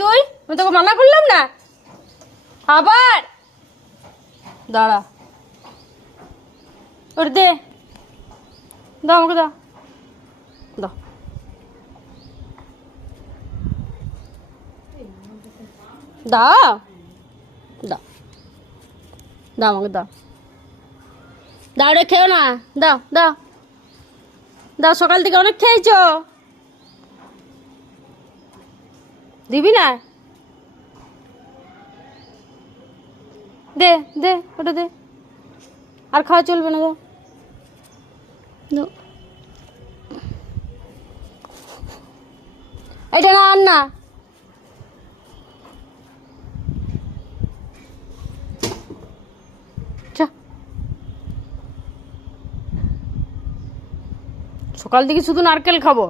তুই? আমি তোকে মানা করলাম না? আবার দাঁড়া, ওর দে, দাও আমাকে, দাও দাও, দাও দাও, দাও আমাকে, দাও দাও রে, খেও না, দাও দাও দাও, সকাল থেকে অনেক খেয়েছো, দিবি না? দে দে, ওটা দে, আর খাওয়া চলবে না, দাও দাও। এটা না, আর না, সকাল থেকে শুধু নারকেল খাবো।